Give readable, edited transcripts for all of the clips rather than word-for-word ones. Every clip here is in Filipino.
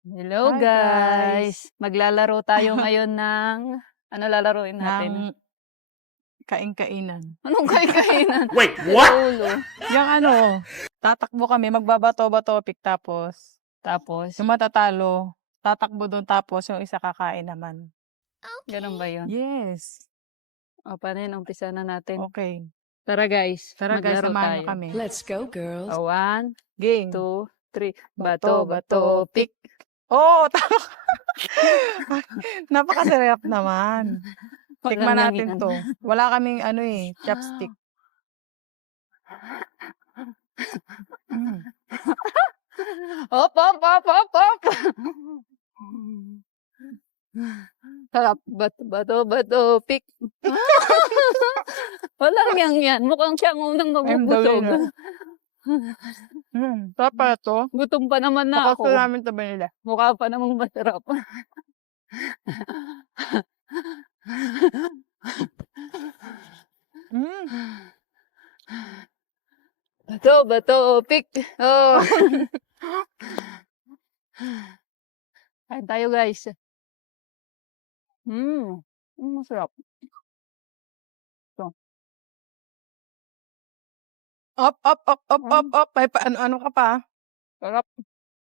Hello Hi guys! guys! Maglalaro tayo ngayon ng ano lalaruin natin? Ng kain-kainan. Anong kain-kainan? Wait, Sira what? ulo. Yang ano, tatakbo kami magbabato-topic tapos Tapos, yung matatalo tatakbo dun tapos yung isa kakain naman. gano'n ba 'yun? Yes, O paano 'yun, umpisa na natin. okey. Tara guys, Tara guys, maglaro samahan niyo tayo. kami. Let's go, girls. O 1, Game. 2, 3. Bato, Bato, bato, bato, pick. pick. Oo, tama ka. Napakasarap naman. Walang Tikman yang natin yan. 'to. Wala kaming ano, eh, chopstick. Hmm. Hop, hop, hop, hop, hop. Sarap. Bato, bato, bato, pick. Walang yang yan. Mukhang siya ang unang I'm the mabubusog. winner. Sarap pala 'to. Gutom pa naman Sa na gusto ako. namin 'to binili. Mukha pa namang masarap. Hmm. Bato, bato, pick. Oh. Kain tayo guys. Masarap. Op, op, op, op, op, Hmm, op, may pa-ano-ano ka pa, ah. sarap.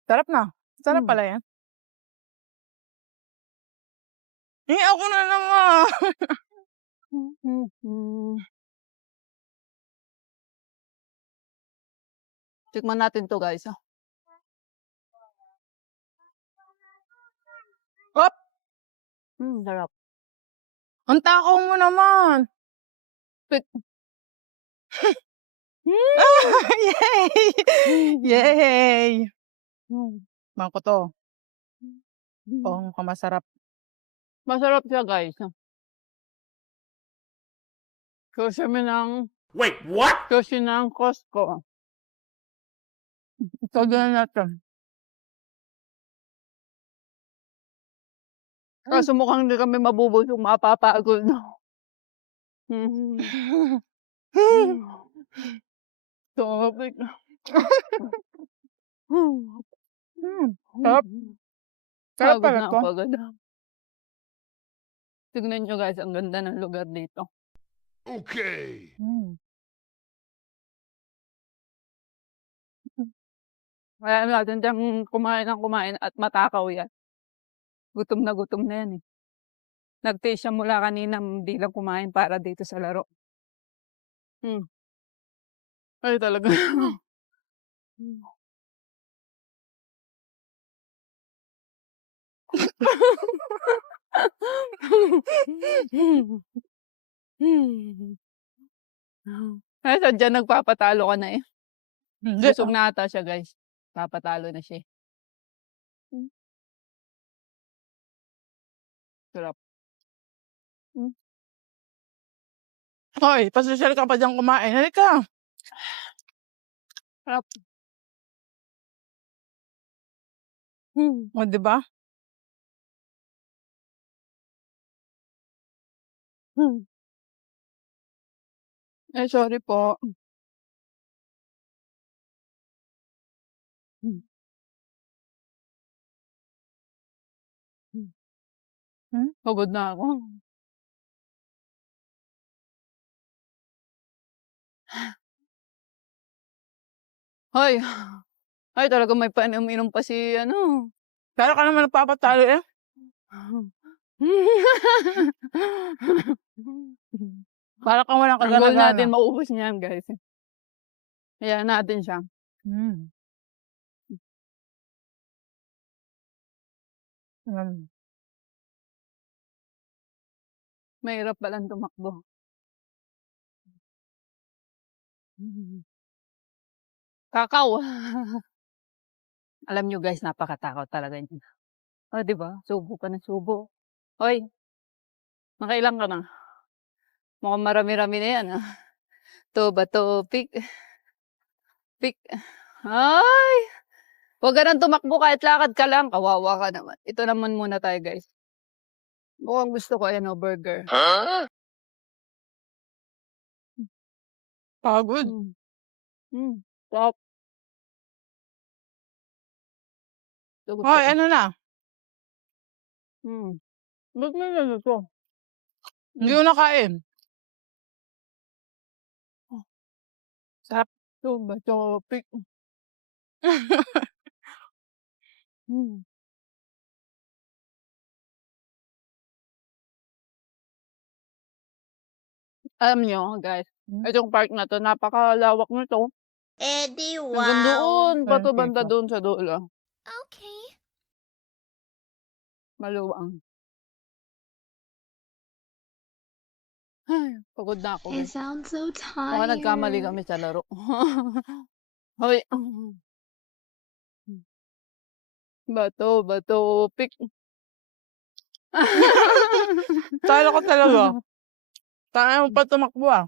Sarap na. Sarap Hmm. pala 'yan. Eh, ako na naman. Tikman natin 'to guys, ah. Op, Sarap. ang takaw mo naman. Pick. Yay! Yay! Hmm. Tikman ko 'to. Oo, mukhang masarap. Masarap siya guys. Wait, what? Sushi ng Costco. Lagyan na natin. Kaso mukhang hindi kami mabubusog, mapapagod. Topic. Sarap. Sarap Pagod pala na 'to. ako agad. Tignan niyo guys, ang ganda ng lugar dito. Okay. Kaya natin diyang kumain ng kumain at matakaw yan. Gutom na yan, eh. Nag-taste siya mula kanina, hindi lang kumain para dito sa laro. Ay talaga. Ay sadya nagpapatalo ka na, eh. Hindi, Busog na ata siya guys. Papatalo na siya, eh. Sarap. hoy, pasosyal ka pa diyang kumain, halika. Sarap. Oh, 'di ba? Ay sorry po. Hmm, Pagod na ako. Hoy, ay talagang may painom-inom pa si ano. lalo ka naman nagpapatalo, eh. Para kang walang Ang goal kagana-gana. natin maubos niyan guys. Hayaan natin siya. Hmm. Hmm. Mahirap palang tumakbo. Kakaw. Alam niyo guys, napakatakot talaga niyan. Oh, 'di ba? Subo ka ng subo. Hoy, nakailan ka na? Mukhang marami-rami na 'yan, ah. 'To ba 'to, pick, pick. Ay, huwag ka ng tumakbo kahit lakad ka lang, kawawa ka naman. Ito naman muna tayo guys. Mukhang gusto ko ayan, oh, burger. Huh? Pagod. Hmm, sarap. Ito gusto Hoy, ko. ano na? Ba't may ganito? Hindi ko nakain. Sarap. Soba topic. Hmm. Alam niyo guys, itong park na 'to napakalawak nito. Eh, di Hanggang doon pa Ayun, 'to banda kita. doon sa dulo. Okay. Maluwang. Ay, pagod na ako I guys. sound so Baka nagkamali tired. kami sa laro. Hoy. Bato, pick. Talo ka talaga. Kaya mo pa tumakbo ah.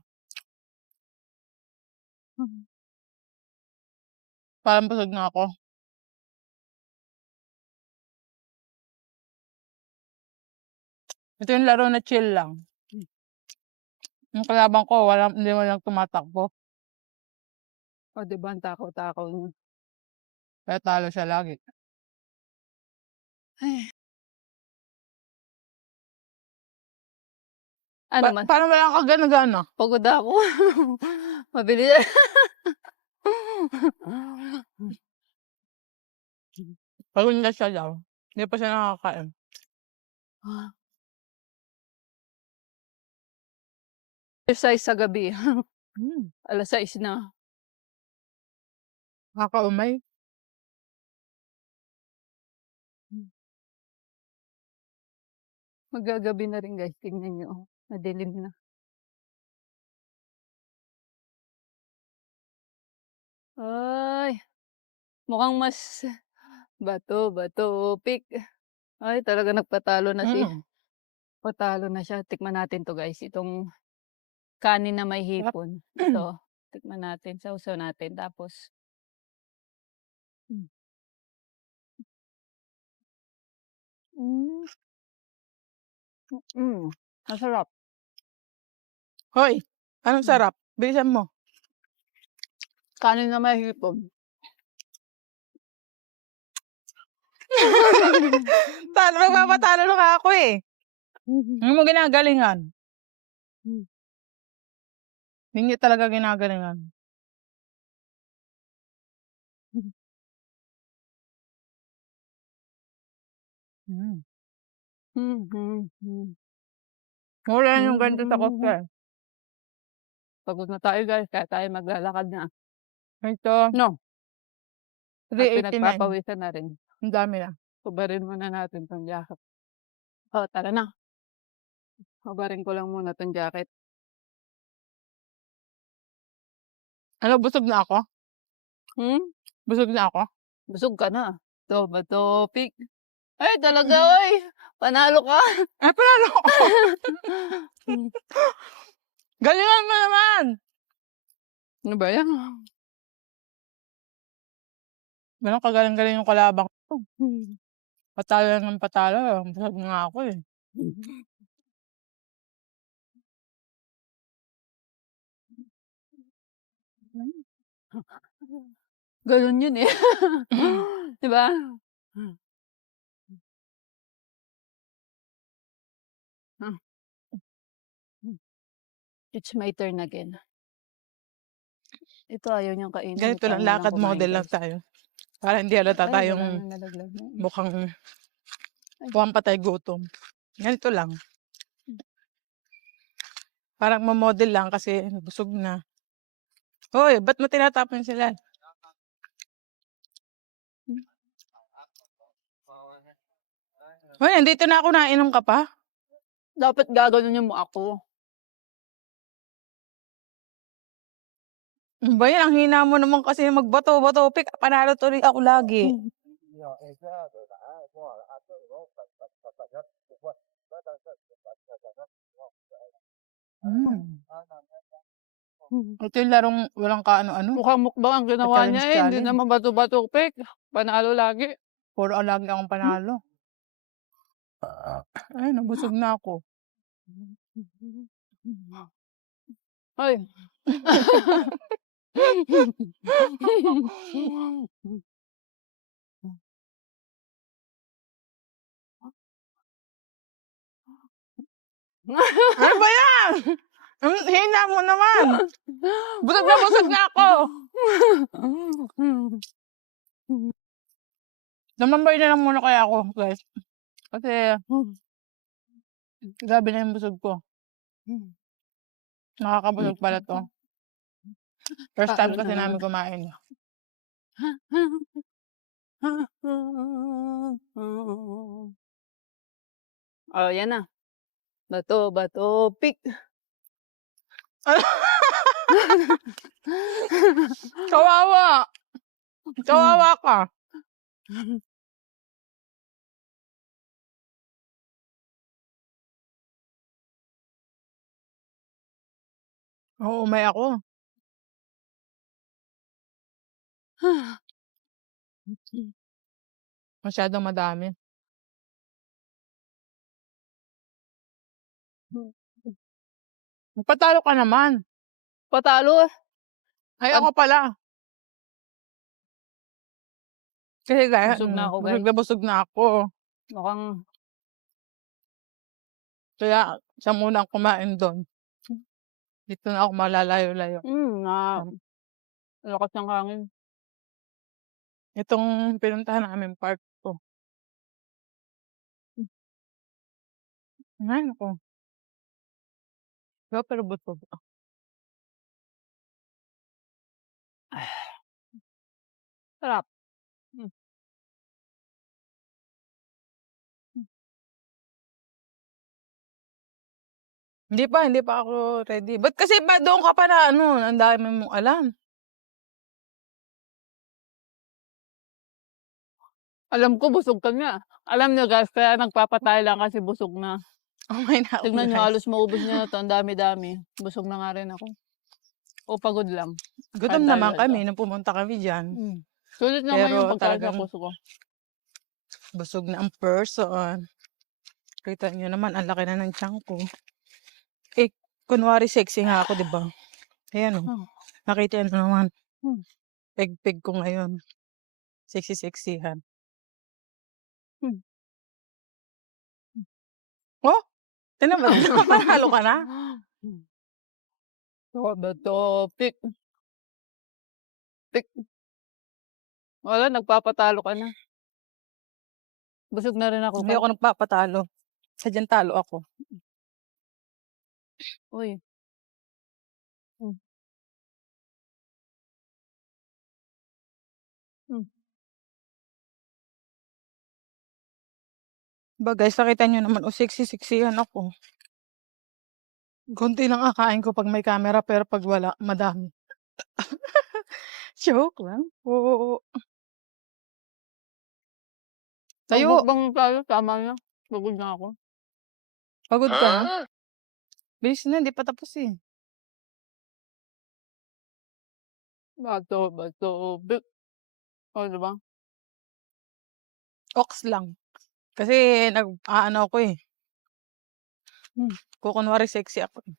Parang busog na ako. Ito yung laro na chill lang. Yung kalaban ko, hindi mo lang tumatakbo. O, di ba ang takaw-takaw niya. Kaya talo siya lagi. Ano man, Paano ba lang ka gana-gana? pagod ako. Mabilis. Pagod na siya daw. Hindi pa siya nakakain. Exercise sa gabi. Hmm. 6:00 na. Nakakaumay. Maggagabi na rin guys, tingnan niyo. Madilim na. Ay, mukhang mas bato, pick. Ay, talaga nagpatalo na patalo na siya. Tikman natin 'to guys, itong kanin na may Sarap. hipon. Ito, tikman natin, sausaw natin tapos masarap. Hoy, anong sarap? Bilisan mo. Kanin na may hipon. Magpapatalo na nga ako eh. Hindi mo ginagalingan. Hindi talaga ginagalingan. Wala yung ganito sa cocktail. Pagod na tayo guys, kaya tayo maglalakad na. Ito, No, at 389. pinagpapawisan na rin. Ang dami na. Hubarin muna natin 'tong jacket. Oh, tara na. Hubarin ko lang muna 'tong jacket. Ano, busog na ako? Busog na ako? Busog ka na. Topic. Ay, talaga oy, panalo ka. Ay, panalo ako. Galingan mo naman. Ano ba 'yan? Ganun kagaling-galing yung kalabang ko. Patalo lang ng patalo. Busog nga ako eh. Gano'n 'yun eh. 'Di ba? It's my turn again. Ito ayaw niyang kainin. Ganito lang, Ikaw na lakad kumain, model lang guys. tayo. Para hindi halata Ay, tayong wala na, nalaglag na. mukhang patay gutom. Ganito lang. Parang ma-model lang kasi busog na. Hoy, ba't mo tinatapon sila? Hoy, nandito na ako, nainom ka pa? Dapat gaganunin mo ako. Ano ba yan? Ang hina mo naman kasi magbato-bato. Panalo tuloy ako lagi. Ito yung larong walang kaano-ano. Mukhang mukbang ang ginawa niya eh. Hindi Challenge. naman bato-bato pick. Panalo lagi. Puro lagi akong panalo. Ay, nabusog na ako. Ay. Ano ba yan? Ang hina mo naman. Busog na busog na ako. Namambay na lang muna kaya ako, guys. Kasi, grabe na yung busog ko. Nakakabusog pala to. First time kasi namin kumain. Oh, yan na. Bato, bato, pick. Kawawa. Kawawa ka. Oo, may ako. Masyadong madami. Patalo ka naman. Patalo. Ay, ako pala. Kasi guys, Busog na ako, busog guys. na busog na ako. Mukhang Kaya siya muna ang kumain doon. Dito na ako malalayo-layo. lakas ng hangin. Itong pinuntahan namin park to. Ay, naku. Pero busog. Sarap. Hindi pa ako ready. Ba't kasi ba doon ka pa na ano, ang dami mong alam. Alam ko busog ka nga. Alam niyo guys, kaya nagpapatay lang kasi busog na. Oh my na ako, Tignan niyo, guys. halos maubos niya na to. Ang dami-dami. Busog na nga rin ako. O pagod lang. Gutom Kain tayo naman agad. kami nung pumunta kami dyan. Sulit naman Pero yung pagkain sa talagang puso ko. busog na ang person. Kita niyo naman, ang laki na ng tiyan ko. Eh, kunwari sexy nga ako, di ba? Ayan o. Nakita niyo naman. Peg-peg ko ngayon. Sexy-sexyhan. Oh, tinan mo, panalo ka na? Bato, pick. Pick. Wala, nagpapatalo ka na. Busog na rin ako. Hindi ako nagpapatalo. Sadyang talo ako. Uy. Ba guys, nakita niyo naman, sexy-sexyhan ako. Konti lang kakain ko pag may camera, pero pag wala, madami. Joke lang. Oo. Tayo. Magbukbang tayo, tama na. Pagod na ako. Pagod ka na? Bilis na, hindi pa tapos eh. Bato, bato, pick. O, diba? Ox lang. Kasi nag-aano ako eh. Kukunwari sexy ako eh.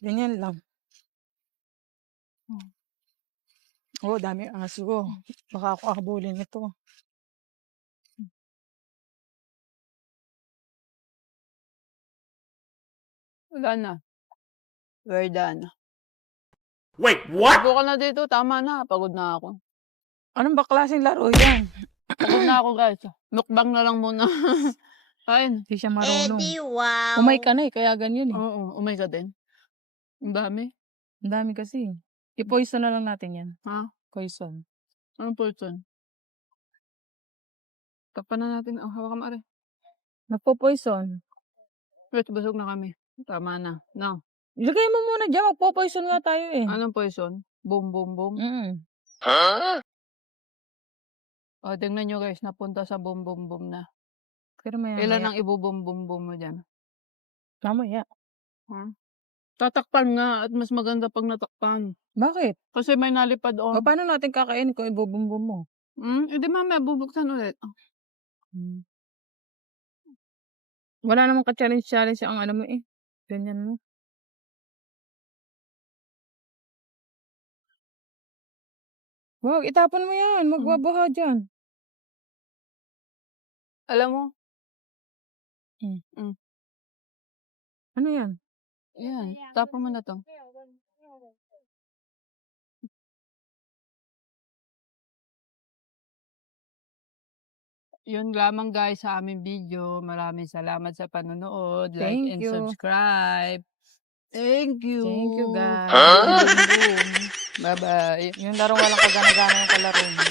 Ganyan lang. Oh, dami aso. Baka ako habulin ito. Wala na. We're done. Wait, what? Upo ka na dito, tama na. Pagod na ako. Anong ba klaseng laro yan? Pagod na ako guys. Mukbang na lang muna. Kain. Hindi siya marunong. wow. Umay ka na eh, kaya ganyan eh. Oo, umay ka din. Ang dami. Ang dami kasi. I-poison na lang natin yan. Ha? Poison. Anong person? Tapan na natin. Oh, hawak ka maari. Nagpo-poison. Wait, busog na kami. Tama na. No. Ilagay mo muna dyan, magpo-poison nga tayo eh. Anong poison? Boom, boom, boom. O, tingnan nyo guys. Napunta sa boom, boom, boom na. Pero maya Ilan ang ibo-boom, boom, boom mo dyan? Mamaya. Tatakpan nga at mas maganda pag natakpan. Bakit? Kasi may nalipad O on. paano natin kakainin kung ibubumbum mo? Hindi mamaya bubuksan ulit. Wala namang ka-challenge ang ano mo eh. Ganyan mo. Wag, itapon mo yan. Magbabaha dyan. Alam mo? Ano yan? Ayan, tapon mo na 'to. Yun lamang guys sa aming video. Maraming salamat sa panonood. Like Thank and you. subscribe. Thank you. Thank you, guys. Boom, boom. Bye-bye. Yung larong walang kagana-gana yung kalaro mo.